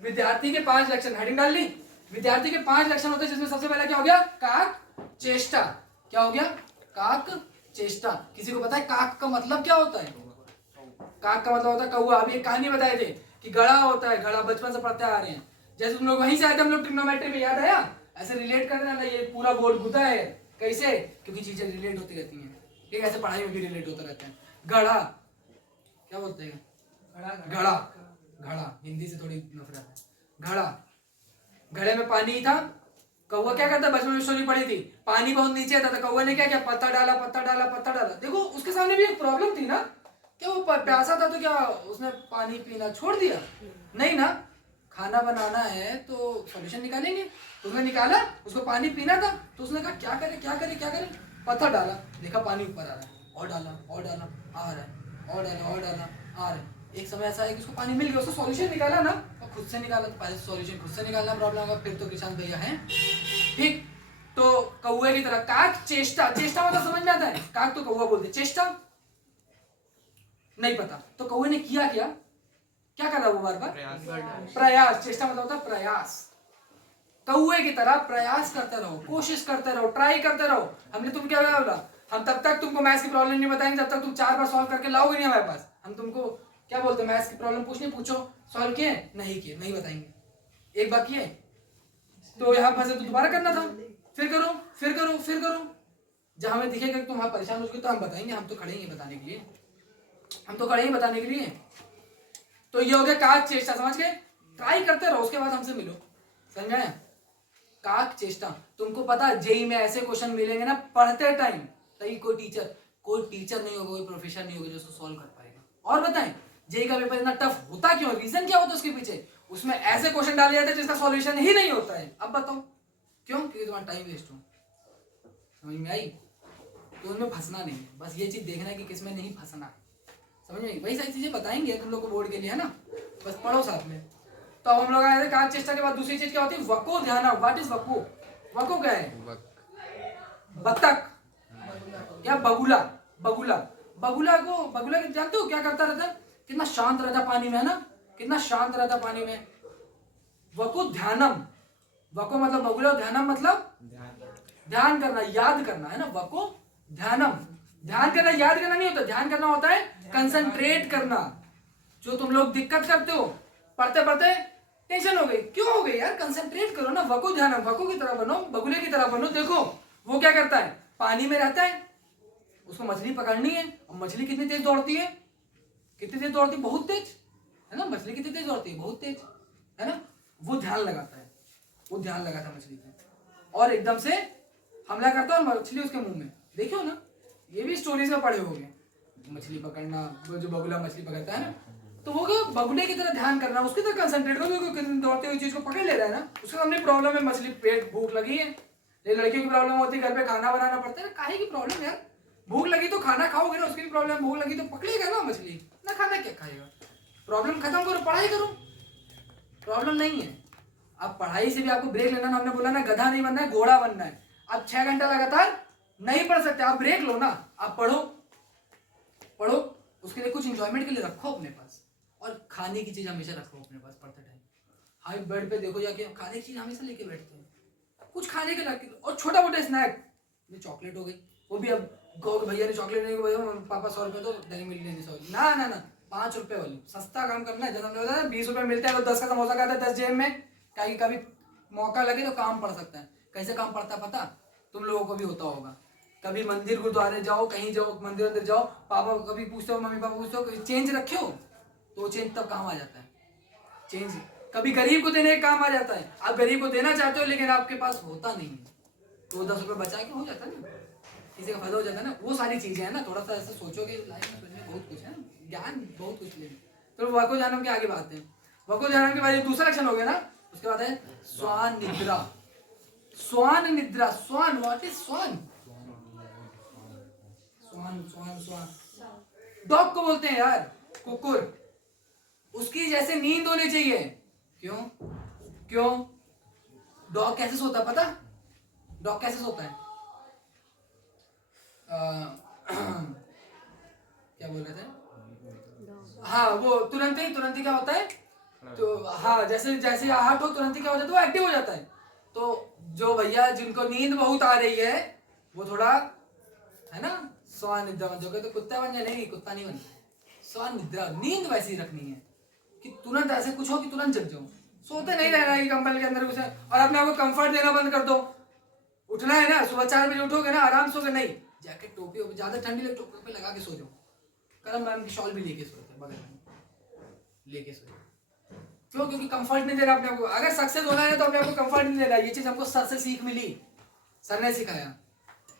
विद्यार्थी के 5 लक्षण, हेडिंग डाल ली। विद्यार्थी के 5 लक्षण होते हैं, जिसमें सबसे पहला क्या हो गया? काक चेष्टा। क्या हो गया? काक चेष्टा। किसी को पता है काक का मतलब क्या होता है? काक का मतलब होता है कौवा। अभी एक कहानी बताए थे कि घड़ा होता है, घड़ा बचपन से पढ़ते आ रहे हैं। जैसे तुम लोग वहीं से आए थे, हम लोग ट्रिग्नोमेट्री में, याद आया? ऐसे रिलेट कर देना, ये पूरा बोर्ड घुता है। कैसे? क्योंकि चीजें रिलेट होती रहती हैं। ठीक है, ऐसे पढ़ाई में भी रिलेट होता रहता है। घड़ा क्या बोलते हैं? घड़ा। घड़ा हिंदी से थोड़ी नफरत है। घड़ा, घड़े में पानी था। कौवा क्या करता? बचपन में स्टोरी पढ़ी थी, पानी बहुत नीचे था तो कौवा ने क्या किया? पत्थर डाला, पत्थर डाला, पत्थर डाला। देखो उसके सामने भी एक प्रॉब्लम थी ना, क्या वो प्यासा था तो क्या उसने पानी पीना छोड़ दिया? नहीं ना। खाना बनाना है तो सॉल्यूशन निकालेंगे। तो उसने निकाला, उसको पानी पीना था तो उसने कहा क्या करे क्या करे क्या करे? पत्थर डाला, देखा पानी ऊपर आ रहा है, और डाला और डाला, आ रहा है, और डाला और डाला, आ रहा है। एक समय ऐसा है कि उसको पानी मिल गया, उसको सॉल्यूशन निकाला ना, और खुद से निकाला। तो पहले सॉल्यूशन खुद से निकालना प्रॉब्लम होगा, फिर तो किसान भैया हैं। ठीक, तो कौवे की तरह काक चेष्टा। चेष्टा मतलब समझ में आता है? काक तो कौवा बोलते, चेष्टा नहीं पता। तो कौवे ने किया क्या? क्या कर रहा वो? बार बार प्रयास। चेष्टा मतलब होता है प्रयास। कौवे की तरह प्रयास करते रहो, कोशिश करते रहो, ट्राई करते रहो। हमने तुम क्या बोला? हम तब तक तुमको मैथ्स की प्रॉब्लम नहीं बताएंगे जब तक तुम 4 बार सॉल्व करके लाओगे नहीं हमारे पास। हम तुमको क्या बोलते हैं? मैथ्स की प्रॉब्लम पूछनी, पूछो, सॉल्व किए नहीं किए नहीं बताएंगे। एक बार किए तो यहाँ फंसे तो दोबारा करना था, फिर करो फिर करो फिर करो। जब हमें दिखेगा कि तुम वहां परेशान हो चुके तो हम बताएंगे, हम तो खड़े ही बताने के लिए, हम तो खड़े ही बताने के लिए। तो ये हो गया काक चेष्टा, समझ गए? ट्राई करते रहो, उसके बाद हमसे मिलो। समझ गए? काक चेष्टा। तुमको पता जेई में ऐसे क्वेश्चन मिलेंगे ना पढ़ते टाइम, तभी कोई टीचर नहीं होगा, कोई प्रोफेसर नहीं होगा जो उसको सॉल्व कर पाएगा। और बताएं जेई का पेपर इतना टफ होता क्यों? रीजन क्या होता है उसके पीछे? उसमें ऐसे क्वेश्चन डाले जाते हैं जिसका सॉल्यूशन ही नहीं होता है। अब बताओ क्यों? क्योंकि तुम्हारा टाइम वेस्ट हो। समझ में आई? तो उनमें फंसना नहीं है, बस ये चीज देखना है कि किसमें नहीं फंसना है। समझ में? वही सारी चीजें बताएंगे तुम लोग को बोर्ड के लिए, है ना? बस पढ़ो साथ में। तो हम लोग आए थे काक चेष्टा के बाद दूसरी चीज क्या होती है? वको ध्यान। What is वको? वको क्या है? बत्तख या बगुला। बगुला, बगुला के जानते हो क्या करता रहता है? कितना शांत रहता पानी में, है ना? कितना शांत रहता पानी में। वको ध्यानम। वको मतलब बगुला, ध्यानम मतलब ध्यान करना, याद करना, है ना? वको ध्यानम। ध्यान करना याद करना नहीं होता, ध्यान करना होता है कंसंट्रेट करना। जो तुम लोग दिक्कत करते हो पढ़ते पढ़ते, टेंशन हो गई, क्यों हो गई यार? कंसंट्रेट करो ना। वको ध्यानम, वको की तरह बनो, बगुले की तरह बनो। देखो वो क्या करता है? पानी में रहता है, उसको मछली पकड़नी है, और मछली कितनी तेज दौड़ती है? कितनी तेज दौड़ती है? बहुत तेज, है ना? मछली कितनी तेज दौड़ती है? बहुत तेज, है ना? वो ध्यान लगाता है, वो ध्यान लगाता है मछली पे, और एकदम से हमला करता है और मछली उसके मुंह में। देखियो ना, ये भी स्टोरीज में पढ़े होंगे, मछली पकड़ना, वो जो बगुला मछली पकड़ता है ना, तो वो क्या बगुले की तरह ध्यान करना, उसकी तरह कंसंट्रेट करो। कितनी दौड़ती हुई चीज को पकड़ ले रहा है ना, उसका हमने प्रॉब्लम है, मछली पेट भूख लगी है। ये लड़कियों की प्रॉब्लम होती है, घर पे खाना बनाना पड़ता है। काहे की प्रॉब्लम यार? भूख लगी तो खाना खाओगे ना, उसकी भी प्रॉब्लम। भूख लगी तो पकड़ेगा ना मछली, ना खाना क्या खाएगा? प्रॉब्लम खत्म करो, पढ़ाई करो, प्रॉब्लम नहीं है। अब पढ़ाई से भी आपको ब्रेक लेना, हमने बोला ना, गधा नहीं बनना है, घोड़ा बनना है। आप 6 घंटा लगातार नहीं पढ़ सकते, आप ब्रेक लो ना, आप पढ़ो पढ़ो। उसके लिए कुछ इंजॉयमेंट के लिए रखो अपने पास, और खाने की चीज हमेशा रखो अपने पास पढ़ते टाइम। हाई बेड पे देखो जाके, खाने की चीज हमेशा लेके बैठते हैं, कुछ खाने के रख, और छोटा मोटा स्नैक। चॉकलेट हो गई, वो भी अब कहो भैया ने चॉकलेट नहीं, भैया पापा 100 रुपए तो डेरी मिल्क लेने 100, ना ना ना, 5 रुपए वाली सस्ता काम करना है। जब 20 रुपए मिलते हैं तो 10 का समोसा खाता है, 10 जेब में। कभी मौका लगे तो काम पड़ सकता है। कैसे काम पड़ता पता? तुम लोगों को भी होता होगा, कभी मंदिर गुरुद्वारे जाओ, कहीं जाओ, मंदिर अंदर जाओ, पापा कभी पूछते हो, मम्मी पापा पूछते हो चेंज रखे हो, तो वो चेंज तब काम आ जाता है। चेंज कभी गरीब को देने का काम आ जाता है। आप गरीब को देना चाहते हो लेकिन आपके पास होता नहीं है, तो 10 रुपए बचा के हो जाता है ना, किसी का फायदा हो जाता है ना। वो सारी चीजें हैं ना, थोड़ा सा ऐसा सोचोगे, लाइफ में सोचने बहुत कुछ है ना, ज्ञान बहुत कुछ ले। तो वको जानम के आगे बात है। वको जानम के बाद दूसरा लक्षण हो गया ना, उसके बाद है स्वान निद्रा। स्वान निद्रा, स्वान, व्हाट इज स्वान? स्वान स्वान स्वान डॉग को बोलते हैं यार, कुकुर। उसकी जैसे नींद होनी चाहिए। क्यों? क्यों? डॉग कैसे सोता पता? डॉग कैसे सोता है? क्या बोल रहे थे? हाँ, वो तुरंत ही क्या होता है, तो हाँ, जैसे जैसे आहट हो तुरंत ही क्या हो जाता है, वो एक्टिव हो जाता है। तो जो भैया जिनको नींद बहुत आ रही है वो थोड़ा है ना स्वान निद्रा बन जाओगे तो कुत्ता बन जाए, नहीं कुत्ता नहीं बनना है। स्वान निद्रा, नींद वैसी रखनी है कि तुरंत ऐसे कुछ हो कि तुरंत जग जाओ। सोते नहीं रहना है कि कंबल के अंदर घुसे और अपने आप को कंफर्ट देना बंद कर दो। उठना है ना, सुबह 4 बजे उठोगे ना, आराम सोगे नहीं, जैकेट टोपी ज्यादा ठंडी लगे टोपी पे लगा के सो जाओ। कल मैम की शॉल भी लेके सोते हैं बगल में लेके सो जाओ। क्यों? क्योंकि कंफर्ट नहीं दे रहा अपने आप को। अगर सक्सेस होना है तो अपने आप को कंफर्ट नहीं दे रहा। ये चीज हमको सर से सीख मिली, सर ने सिखाया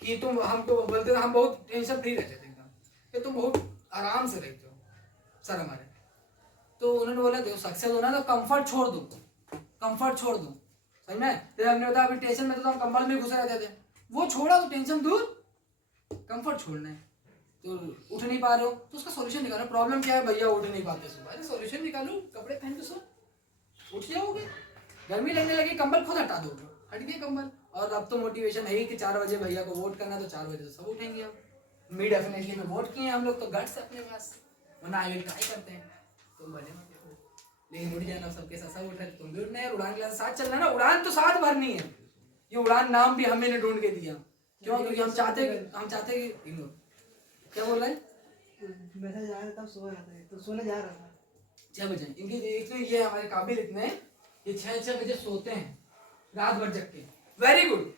कि तुम हमको बोलते थे, हम बहुत टेंशन फ्री रहते थे एकदम कि तुम बहुत आराम से रहते हो सर हमारे। तो उन्होंने बोला देखो सक्सेस होना है तो कंफर्ट छोड़ दो, कंफर्ट छोड़ दो। समझ में? जैसे हमने बताया अभी टेंशन में तो हम कंबल में घुसे रहते थे, वो छोड़ा तो टेंशन दूर, कंफर्ट छोड़ना है। तो उठ नहीं पा रहे हो तो उसका सॉल्यूशन निकालो। प्रॉब्लम क्या है भैया? उठ नहीं पाते सुबह, अरे सॉल्यूशन निकालो, कपड़े पहन के सो, उठ जाओगे। गर्मी लगने लगी कंबल खुद हटा दोगे, हट गए कंबल। और अब तो मोटिवेशन है ही कि 4 बजे भैया को वोट करना, तो 4 बजे तो सब उठेंगे। अब मी डेफिनेटली में वोट किए हम लोग, तो गट्स अपने पास, वरना आई विल ट्राई करते हैं तो बने। लेकिन उठ जाना, सबके साथ सब उठ रहे, तुम भी उठना है, उड़ान के साथ चलना है ना। उड़ान तो साथ भरनी है। ये उड़ान नाम भी हमें ने ढूंढ के दिया, क्यों? क्योंकि हम चाहते कि क्या बोल रहे हैं, मैसेज आया तब सो रहा था, तो सोने जा रहा था 6 बजे। इनके एक तो ये हमारे काबिल इतने हैं, ये 6 बजे सोते हैं, रात भर जग के। वेरी गुड,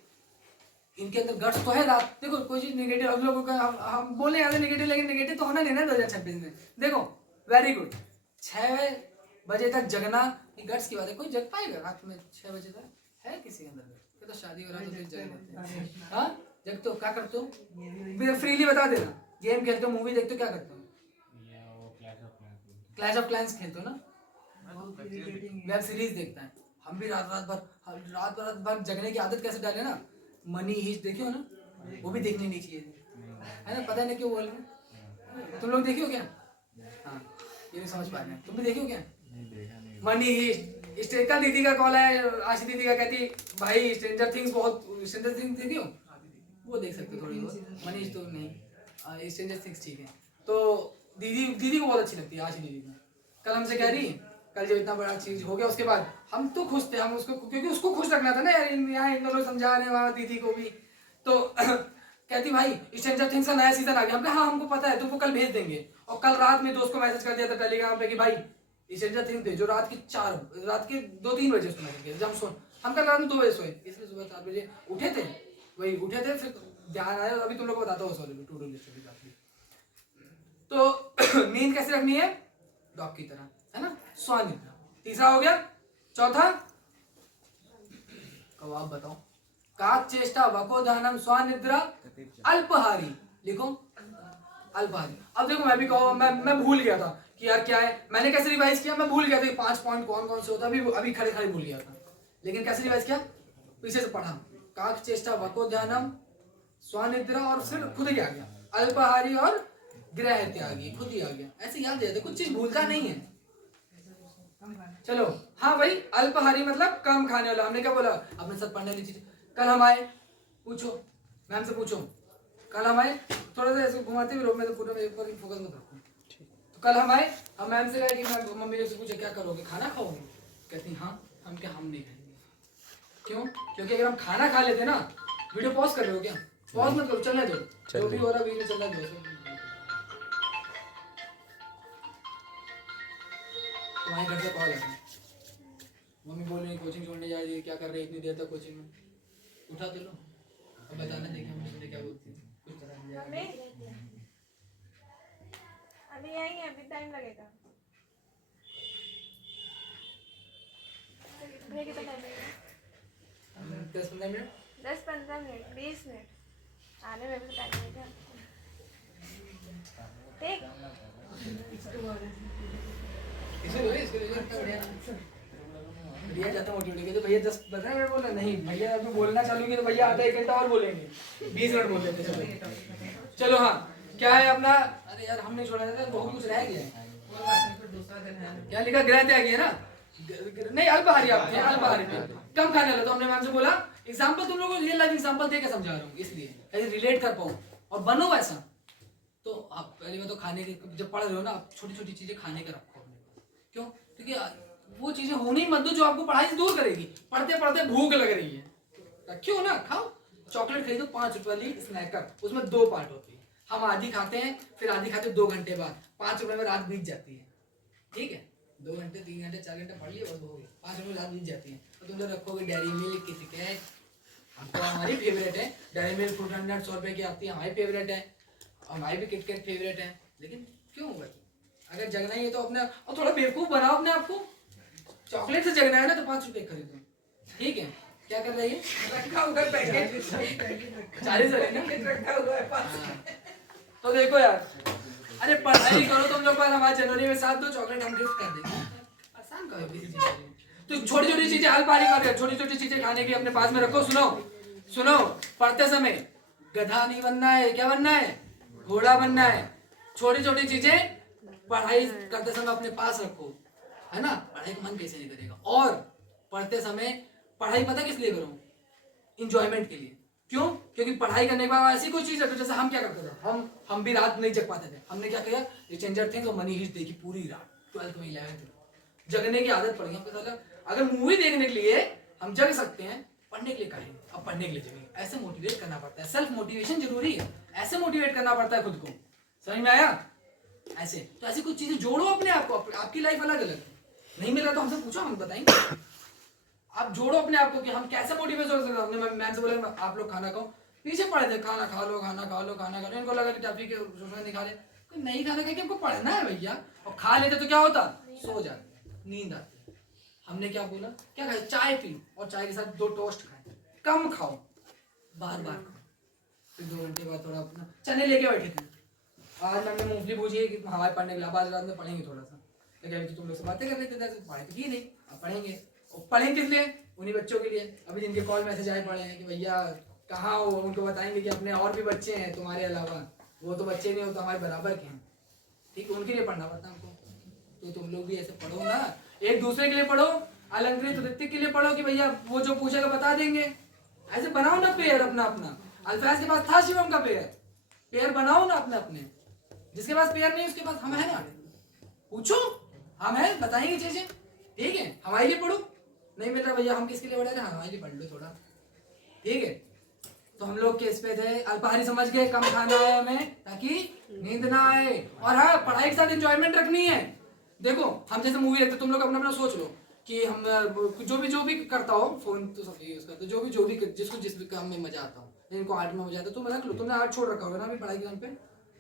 इनके अंदर गट्स तो है। रात देखो कोई चीज नेगेटिव हम लोगों का, हम बोले आते नेगेटिव, लेकिन नेगेटिव तो होना नहीं ना 2026 में। देखो वेरी गुड, 6 बजे तक जगना, ये गट्स की बात है। कोई जग पाएगा रात में 6 बजे तक? है किसी के अंदर? तो शादी हो रहा तो जग जाते हैं। हाँ जग तो क्या करते हो? फ्रीली बता देना। गेम खेलते हो, मूवी देखते हो, क्या करते हो? क्लैश ऑफ क्लैंस खेलते हो ना, वेब सीरीज देखता है। हम भी रात भर जगने की आदत कैसे डाले ना। मनी हीस्ट देखियो ना, वो भी देखनी नहीं चाहिए है ना, पता नहीं क्यों बोल रहे। तुम लोग देखियो क्या? हाँ ये भी समझ पा रहे हैं, तुम भी देखियो क्या? Money heist. कल दीदी का कॉल है, आशी दीदी का, कहती भाई स्ट्रेंजर थिंग्स बहुत, स्ट्रेंजर थिंग्स देखियो, वो देख सकते हो थोड़ी बहुत। मनी हीस्ट तो नहीं, स्ट्रेंजर थिंग्स ठीक है। तो दीदी को बहुत अच्छी लगती है, आशी दीदी को। कल हमसे कह रही, कल जब इतना बड़ा चीज हो गया उसके बाद हम तो खुश थे, हम उसको, क्योंकि उसको खुश रखना था ना यार, यहाँ इन दोनों समझा रहे हैं, वहाँ दीदी को भी। तो कहती भाई स्ट्रेंजर थिंग्स का नया सीजन आ गया। हम कहा हाँ हमको पता है, तुमको कल भेज देंगे। और कल रात में दोस्त को मैसेज कर दिया था टेलीग्राम पे कि भाई स्ट्रेंजर थिंग्स थे, जो रात के 2-3 बजे उसको मैसेज किया जब हम कल रात में 2 बजे सोए, इसलिए सुबह 7 बजे उठे थे। वही उठे थे, फिर ध्यान आया, अभी तुम लोग को बताता हूँ सॉरी टू डू लिस्ट भी काफी। तो नींद कैसे रखनी है? डॉग की तरह, है ना, स्वान निद्रा। तीसरा हो गया। चौथा कब आप बताओ? काक चेष्टा वको ध्यानम स्वान निद्रा अल्पहारी। लिखो अल्पहारी। अब देखो मैं भी कहूँ, मैं भूल गया था कि यार क्या है, मैंने कैसे रिवाइज किया, मैं भूल गया था 5 पॉइंट कौन कौन से होता है, अभी खड़े खड़े भूल गया था। लेकिन कैसे रिवाइज किया? पीछे से पढ़ा, काक चेष्टा वको ध्यानम स्वान निद्रा, और फिर खुद ही आ गया अल्पहारी और ग्रह त्यागी, खुद ही आ गया। ऐसे याद रहता, कुछ चीज भूलता नहीं है। चलो हाँ भाई, अल्पहारी मतलब कम खाने वाला। हमने क्या बोला अपने साथ पढ़ने वाली चीज? कल हम आए, पूछो मैम से पूछो, कल हम आए, थोड़ा सा ऐसे घुमाते हुए में तो पूरा मेरे ऊपर फोकस मत रखो। तो कल हम आए, हम मैम से कहा कि मैम, मम्मी से पूछे क्या करोगे, खाना खाओगे? कहती हाँ। हम क्या, हम नहीं खाएंगे। क्यों? क्योंकि अगर हम खाना खा लेते ना, वीडियो पॉज कर रहे हो क्या? पॉज मत करो, चलने दो, जो भी हो रहा वीडियो चलने दो। तुम्हारे घर से कॉल है, मम्मी बोल रही कोचिंग छोड़ने जा रही है, क्या कर रही है इतनी देर तक कोचिंग में? उठा तो लो, अब बताना देखिए मम्मी क्या बोलती है। कुछ तरह मम्मी अभी आई है, अभी टाइम लगेगा। कितने कितना टाइम लगेगा? 10-15 मिनट, 10-15 मिनट, 20 मिनट आने में भी टाइम लगेगा। ठीक भैया जाता मोटिवेट तो भैया 10-15 मिनट बोल रहे नहीं, भैया अभी बोलना चालू किया तो भैया आधा 1 घंटा और बोलेंगे, 20 मिनट बोल लेते चलो। चलो हाँ, क्या है अपना? अरे यार हमने छोड़ा था, बहुत कुछ रह गया है। क्या लिखा? ग्रह त्यागी है ना, नहीं अल्पहारी। आप अल्पहारी में कम खाने वाला। तो हमने मैम से बोला एग्जाम्पल, तुम लोगों को रियल लाइफ एग्जाम्पल दे के समझा रहा हूँ, इसलिए ऐसे रिलेट कर पाऊँ और बनो वैसा। तो आप पहली बात तो खाने के, जब पढ़ रहे हो ना, आप छोटी छोटी चीजें खाने के रखो अपने पास। क्यों? क्योंकि वो चीजें होनी मत दो जो आपको पढ़ाई से दूर करेगी। पढ़ते पढ़ते भूख लग रही है, रखी हो ना, खाओ चॉकलेट खरीदो 5 रुपए वाली स्नैकर, उसमें 2 पार्ट होती है। हम आधी खाते हैं, फिर आधी खाते 2 घंटे बाद, 5 रुपए में रात बीत जाती है। ठीक है, 2 घंटे 3 घंटे 4 घंटे पढ़ लिए बस हो गए, 5 रुपए में रात बीत जाती है। तो तुम लोग रखोगे डेयरी मिल्क, किटकैट, हमको हमारी फेवरेट है Dairy Milk, fruit and nut 100 रुपए की आती है, हमारी फेवरेट है, हमारी भी किटकैट फेवरेट है। लेकिन क्यों भाई, अगर जगना ही है तो अपने और थोड़ा बेवकूफ बनाओ अपने आप को। चॉकलेट से जगना है ना तो 5 रुपए खरीदो। ठीक है, क्या कर रही है, रखा हुआ है पैकेट, 40 ना। रखा हुआ है पास। तो देखो यार, अरे पढ़ाई करो तुम लोग, पर हमारे जनवरी में 7 चॉकलेट हम गिफ्ट कर देंगे। आसान करो किसी चीज के लिए। तो छोटी छोटी चीजें हल पारी कर, छोटी छोटी चीजें खाने की अपने पास में रखो। सुनो सुनो, पढ़ते समय गधा नहीं बनना है, क्या बनना है, घोड़ा बनना है। छोटी छोटी चीजें पढ़ाई करते समय अपने पास रखो, है ना। पढ़ाई का मन कैसे नहीं करेगा। और पढ़ते समय पढ़ाई पता किस लिए करो, इंजॉयमेंट के लिए। क्यों, क्योंकि पढ़ाई करने के बाद ऐसी कोई चीज है, तो जैसे हम क्या करते थे, हम भी रात नहीं जग पाते थे। हमने क्या किया, ये चेंजर थिंग्स और मनी हीस्ट देखी पूरी रात, 12th में 11th में जगने की आदत पड़ गई हमको। अगर मूवी देखने के लिए हम जग सकते हैं, पढ़ने के लिए कहेंगे, अब पढ़ने के लिए जगेंगे। ऐसे मोटिवेट करना पड़ता है, सेल्फ मोटिवेशन जरूरी है, ऐसे मोटिवेट करना पड़ता है खुद को। समझ में आया। ऐसे तो ऐसी कुछ चीजें जोड़ो अपने आप को। आपकी लाइफ अलग अलग है, नहीं मिल रहा तो हमसे पूछो, हम बताएंगे। आप जोड़ो अपने आप को कि हम कैसे मोटिवेट हो सकते हैं। हमने मैम से बोला आप लोग खाना खाओ, पीछे पड़े थे, खाना खा लो खाना खा लो खाना खा लो। इनको लगा कि टॉफी के सोचना नहीं खा ले, कोई नहीं खाना क्योंकि हमको पढ़ना है भैया। और खा लेते तो क्या होता, सो जाते, नींद आती। हमने क्या बोला, क्या खाए, चाय पी और चाय के साथ 2 टोस्ट खाए, कम खाओ, बार बार खाओ। फिर 2 घंटे बाद थोड़ा अपना चने लेके बैठे थे। आज हमने मूंगफली भूजी है कि हमारे पढ़ने के लिए, आज रात में पढ़ेंगे थोड़ा सा। लेकिन अभी तो तुम लोग से बातें कर लेते थे, पढ़ाई तो की नहीं, अब पढ़ेंगे। और पढ़ेंगे किस लिए, उन्हीं बच्चों के लिए अभी जिनके कॉल मैसेज आए पड़े हैं कि भैया कहाँ हो। उनको बताएंगे कि अपने और भी बच्चे हैं तुम्हारे अलावा, वो तो बच्चे नहीं हो तो हमारे बराबर के हैं। ठीक है, उनके लिए पढ़ना पड़ता है हमको। तो तुम लोग भी ऐसे पढ़ो ना, एक दूसरे के लिए पढ़ो, अलंकृत ऋतिक के लिए पढ़ो कि भैया वो जो पूछेगा बता देंगे। ऐसे बनाओ ना पेयर अपना अपना। अल्फाज के पास था शिवम का पेयर बनाओ ना अपने अपने। जिसके पास पेयर नहीं उसके पास हम है ना, पूछो, हम है, बताएंगे चीजें। ठीक है, हमारे लिए पढ़ो, नहीं मिल रहा भैया हम किसके लिए पढ़े थे, हमारे लिए पढ़ लो थोड़ा। ठीक है, तो हम लोग केस पे थे, अल्पाहारी समझ गए, कम खाना है हमें ताकि नींद ना आए। और हाँ, पढ़ाई के साथ एंजॉयमेंट रखनी है। देखो हम जैसे मूवी देखते, तुम लोग अपना अपना सोच लो कि हम जो भी करता हो, फोन तो सब यूज करते, जो भी जिसको जिस भी काम में मजा आता हो, जिनको आर्ट में मजा आता है तुम रख लो। तुमने आर्ट छोड़ रखा होगा ना अभी पढ़ाई के नाम पे,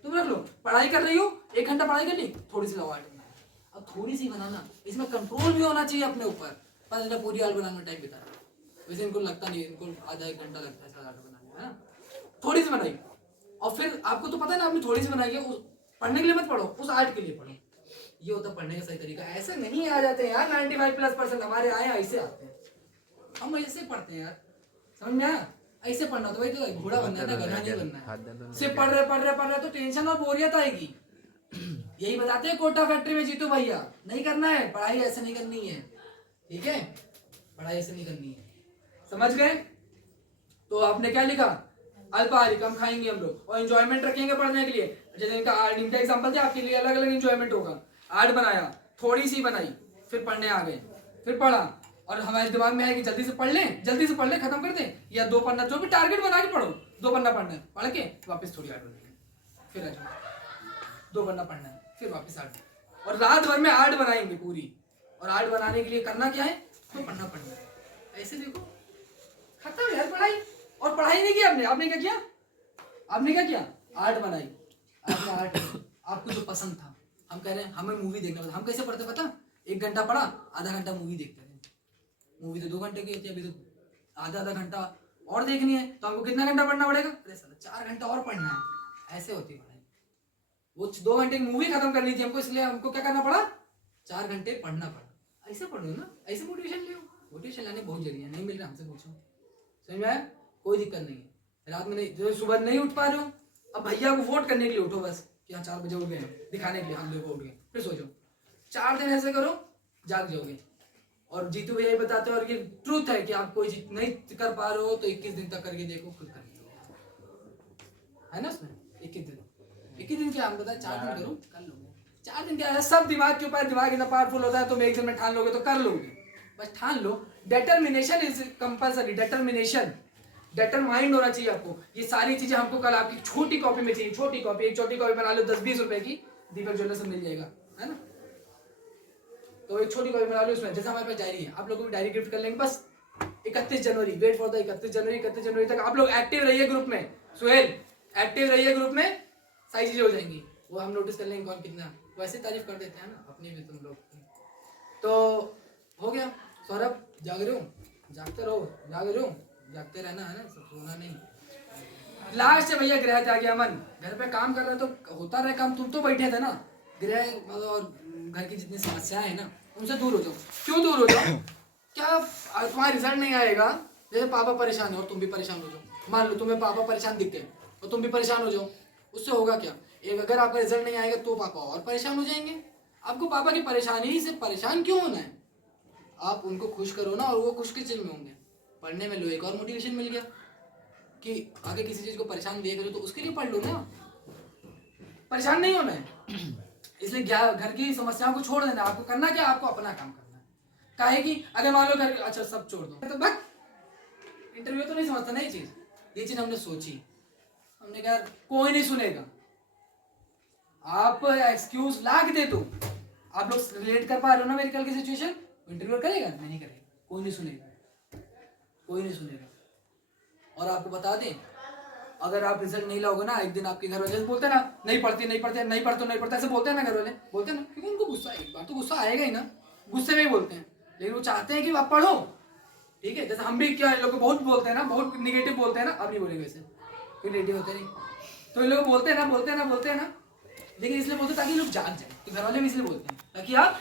तुम रख लो। पढ़ाई कर रही हो, 1 घंटा पढ़ाई कर ली, थोड़ी सी लाओ आर्ट बनाना। अब थोड़ी सी बनाना, इसमें कंट्रोल भी होना चाहिए अपने ऊपर। पता चला पूरी आर्ट बनाने में टाइम बिता रहा, वैसे इनको लगता नहीं, इनको आधा 1 घंटा लगता है आर्ट बनाने में, है ना। थोड़ी सी बनाई, और फिर आपको तो पता है ना आपने थोड़ी सी बनाई है, उस पढ़ने के लिए मत पढ़ो, उस आर्ट के लिए पढ़ो। ये होता पढ़ने का सही तरीका। ऐसे नहीं आ जाते हैं यार 95+% हमारे आए ऐसे आते हैं, हम ऐसे पढ़ते हैं यार। समझ में आया, ऐसे पढ़ना तो भाई तो घोड़ा बनना है ना, गधा नहीं बनना है। सिर्फ पढ़ रहे तो टेंशन और बोरियत आएगी। यही बताते हैं कोटा फैक्ट्री में जीतू भैया, नहीं करना है पढ़ाई, ऐसे नहीं करनी है। ठीक है, पढ़ाई ऐसे नहीं करनी है, समझ गए। तो आपने क्या लिखा, अल्पाहारी कम खाएंगे हम लोग, और एंजॉयमेंट रखेंगे पढ़ने के लिए। जैसे इनका एग्जांपल थे, आपके लिए अलग अलग एंजॉयमेंट होगा। आर्ट बनाया, थोड़ी सी बनाई, फिर पढ़ने आ गए, फिर पढ़ा, और हमारे दिमाग में है कि जल्दी से पढ़ लें, खत्म कर दें, या 2 पन्ना जो भी टारगेट बना के पढ़ो, 2 पन्ना पढ़ना है, पढ़ के वापस थोड़ी आर्ट बनाएंगे, फिर आ जाओ 2 पन्ना पढ़ना है, फिर वापस आर्ट। और रात भर में आर्ट बनाएंगे पूरी। और आर्ट बनाने के लिए करना क्या है, तो पढ़ना है। ऐसे देखो खत्म यार पढ़ाई। और पढ़ाई नहीं की आपने क्या किया, आर्ट बनाई, आपने आर्ट आपको जो पसंद था। हम कह रहे हैं हमें मूवी देखना पसंद, हम कैसे पढ़ते पता, 1 घंटा पढ़ा, आधा घंटा मूवी देखते थे। मूवी तो 2 घंटे की होती है, अभी तो आधा घंटा और देखनी है, तो हमको कितना घंटा पढ़ना पड़ेगा, अरे साला 4 घंटा और पढ़ना है। ऐसे होती है पढ़ाई। वो 2 घंटे की मूवी खत्म करनी थी हमको, इसलिए हमको क्या करना पड़ा, 4 घंटे पढ़ना पड़ा। ऐसे पढ़ो ना, ऐसे मोटिवेशन ले। मोटिवेशन लाने बहुत जरिए, नहीं मिल रहा हमसे पूछो। समझ में आया, कोई दिक्कत नहीं है। रात में नहीं, जो सुबह नहीं उठ पा रहे हो, अब भैया को वोट करने के लिए उठो बस, कि हाँ 4 बजे उठ गए, दिखाने के लिए हम लोग उठ गए, फिर सो जाओ। 4 दिन ऐसे करो, जाग जाओगे। और जीतू भैया बताते हैं, और ये ट्रूथ है कि आप कोई चीज नहीं कर पा रहे हो तो 21 दिन तक करके देखो, खुद कर लो, है ना। उसमें 21 दिन क्या हम बताए, 4 दिन करो, कर लोगे। 4 दिन क्या है, सब दिमाग के ऊपर, दिमाग इतना पावरफुल होता है, तुम एक दिन में ठान लोगे तो कर लोगे, बस ठान लो। डिटर्मिनेशन इज कंपल्सरी, डिटरमाइंड होना चाहिए आपको। ये सारी चीजें हमको कल आपकी छोटी कॉपी में चाहिए, छोटी कॉपी, एक छोटी कॉपी बना लो 10-20 रुपए की, दीपक ज्वेलर्स से मिल जाएगा, है ना। तो एक छोटी कॉपी बना लो, उसमें जैसे हमारे पास डायरी है, आप लोगों को डायरी गिफ्ट कर लेंगे। बस 31 जनवरी, वेट फॉर द 31 जनवरी तक आप लोग एक्टिव रहिए ग्रुप में। सुहेल एक्टिव रहिए ग्रुप में, सारी चीजें हो जाएंगी, वो हम नोटिस कर लेंगे कौन कितना, वैसे तारीफ कर देते हैं ना अपनी भी तुम लोग। तो हो गया। सौरभ जाग रहे हो, जागते रहो, जाग रहे हो, जागते रहना है ना, सब सोना नहीं। लास्ट है भैया गृह त्यागी अमन, घर पे काम कर रहे तो होता रहे काम, तुम तो बैठे थे ना, गृह और घर की जितनी समस्याएं हैं ना उनसे दूर हो जाओ। क्यों दूर हो जाओ? क्या तुम्हारा रिजल्ट नहीं आएगा? जैसे पापा परेशान है और तुम भी परेशान हो जाओ, मान लो तुम्हें पापा परेशान दिख गए और तुम भी परेशान हो जाओ, उससे होगा क्या? एक अगर आपका रिजल्ट नहीं आएगा तो पापा और परेशान हो जाएंगे। आपको पापा की परेशानी से परेशान क्यों होना है? आप उनको खुश करो ना, और वो खुश किस चीज में होंगे? पढ़ने में लो, एक और मोटिवेशन मिल गया कि आगे किसी चीज को परेशान देख रहे हो तो उसके लिए पढ़ लो ना, परेशान नहीं होना है। इसलिए घर की समस्याओं को छोड़ देना। आपको करना क्या? आपको अपना काम करना है। काहे कि अगर मान लो घर, अच्छा सब छोड़ दो तो बस इंटरव्यू तो नहीं समझता ना ये चीज हमने सोची, हमने कहा कोई नहीं सुनेगा, आप एक्सक्यूज ला के दे दो। आप लोग रिलेट कर पा रहे हो ना मेरी कल की सिचुएशन? इंटरव्यू करेगा? नहीं करेगा, कोई नहीं सुनेगा, कोई नहीं सुनेगा। और आपको बता दें, अगर आप रिजल्ट नहीं लाओगे ना, एक दिन आपके घर वाले बोलते हैं ना, नहीं पढ़ते ऐसे बोलते हैं ना, घर वाले बोलते हैं ना, क्योंकि उनको गुस्सा, एक बार तो गुस्सा आएगा ही ना, गुस्से में ही बोलते हैं, लेकिन वो चाहते हैं कि आप पढ़ो। ठीक है, जैसे हम भी क्या लोग बहुत बोलते हैं ना, बहुत निगेटिव बोलते हैं ना, अब नहीं बोलेंगे वैसे, कोई नेगेटिव होते नहीं, तो लोग बोलते हैं ना, लेकिन इसलिए बोलते ताकि लोग जाग जाए। तो घर वाले भी इसलिए बोलते हैं ताकि आप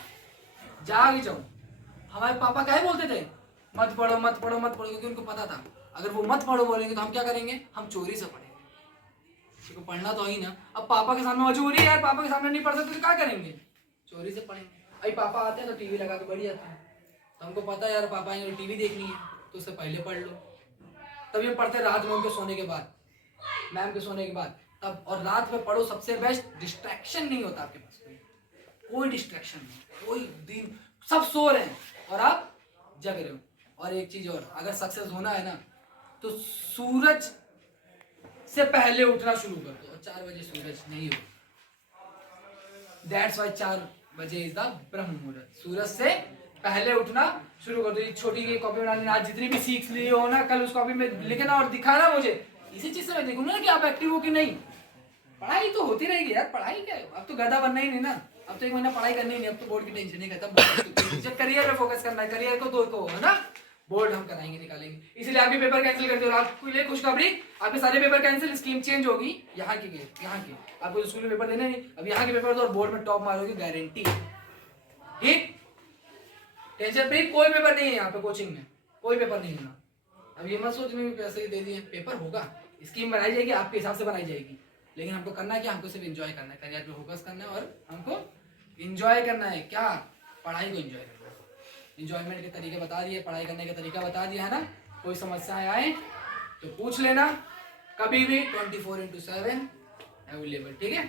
जाग जाओ। हमारे पापा क्या बोलते थे, मत पढ़ो, क्योंकि उनको पता था अगर वो मत पढ़ो बोलेंगे तो हम क्या करेंगे, हम चोरी से पढ़ेंगे, क्योंकि पढ़ना तो ही ना। अब पापा के सामने मजबूरी है यार, पापा के सामने नहीं पढ़ सकते तो क्या करेंगे, चोरी से पढ़ेंगे। अभी पापा आते हैं तो टीवी लगा के बढ़ जाते हैं, तो हमको पता है यार पापा आएंगे तो टीवी देखनी है, तो उससे पहले पढ़ लो। तभी हम पढ़ते रात में उनके सोने के बाद, मैम के सोने के बाद, तब। और रात में पढ़ो, सबसे बेस्ट, डिस्ट्रैक्शन नहीं होता आपके पास, कोई डिस्ट्रैक्शन नहीं, कोई दिन सब सो रहे हैं और आप जग रहे हो। और एक चीज और, अगर सक्सेस होना है ना तो सूरज से पहले उठना शुरू कर दो। और 4 बजे सूरज नहीं हो, दैट्स व्हाई 4 बजे इज द ब्रह्म मुहूर्त। सूरज से पहले उठना शुरू कर दो। ये छोटी की कॉपी बना लेना, आज जितनी भी सीख ली हो ना, कल उस कॉपी में लिखना और दिखाना मुझे। इसी चीज से मैं देखूंगा ना कि आप एक्टिव हो कि नहीं। पढ़ाई तो होती रहेगी यार, पढ़ाई क्या है, अब तो गधा बनना ही नहीं ना, अब तो 1 महीना पढ़ाई करनी ही नहीं, अब तो बोर्ड की टेंशन नहीं खत्म। जब करियर पे फोकस करना है, करियर को तो है ना, बोर्ड हम कराएंगे, निकालेंगे। इसलिए आपके पेपर कैंसिल कर दो। आपको लिए खुशखबरी, आपके सारे पेपर कैंसिल, स्कीम चेंज होगी। यहाँ के आपको स्कूल में पेपर देने नहीं, अब यहाँ के पेपर दो और बोर्ड में टॉप मारोगे, गारंटी। ठीक, टेंशन फ्री, कोई पेपर नहीं है यहाँ पे, कोचिंग में कोई पेपर नहीं होना। अब ये मत सोच में पैसे दे दिए, पेपर होगा, स्कीम बनाई जाएगी, आपके हिसाब से बनाई जाएगी, लेकिन हमको करना है क्या, हमको सिर्फ एंजॉय करना है, करियर पे फोकस करना है, और हमको एंजॉय करना है। क्या? पढ़ाई को एंजॉय करना है। एंजॉयमेंट के तरीके बता दिए, पढ़ाई करने के तरीका बता दिया है ना। कोई समस्याएं आए तो पूछ लेना, कभी भी 24/7 अवेलेबल। ठीक है,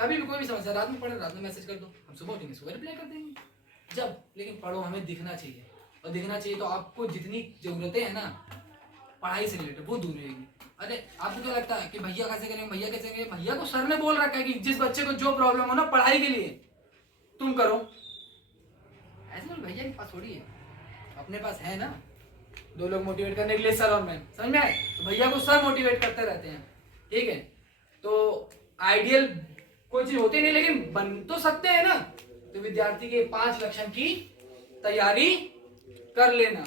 कभी भी कोई भी समस्या, रात में पढ़े, रात में मैसेज कर दो, हम सुबह उठेंगे सुबह रिप्लाई कर देंगे जब। लेकिन पढ़ो, हमें दिखना चाहिए, और दिखना चाहिए तो आपको जितनी जरूरतें हैं ना पढ़ाई से रिलेटेड, वो दूर रहेगी। अरे आपको क्या लगता है कि भैया कैसे करेंगे, भैया कैसे करेंगे? भैया को सर ने बोल रखा है कि जिस बच्चे को जो प्रॉब्लम हो ना पढ़ाई के लिए, तुम करो। ऐसे में भैया के पास थोड़ी है, अपने पास है ना, 2 लोग मोटिवेट करने के लिए, सर और मैम, समझ में आए? तो भैया को सर मोटिवेट करते रहते हैं। ठीक है, तो आइडियल कोई चीज होती नहीं, लेकिन बन तो सकते हैं ना। तो विद्यार्थी के 5 लक्षण की तैयारी कर लेना।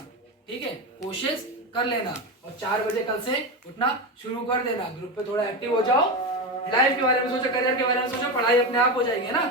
ठीक है, कोशिश कर लेना, और 4 बजे कल से उठना शुरू कर देना। ग्रुप पे थोड़ा एक्टिव हो जाओ, लाइफ के बारे में सोचो, करियर के बारे में सोचो, पढ़ाई अपने आप हो जाएगी, है ना।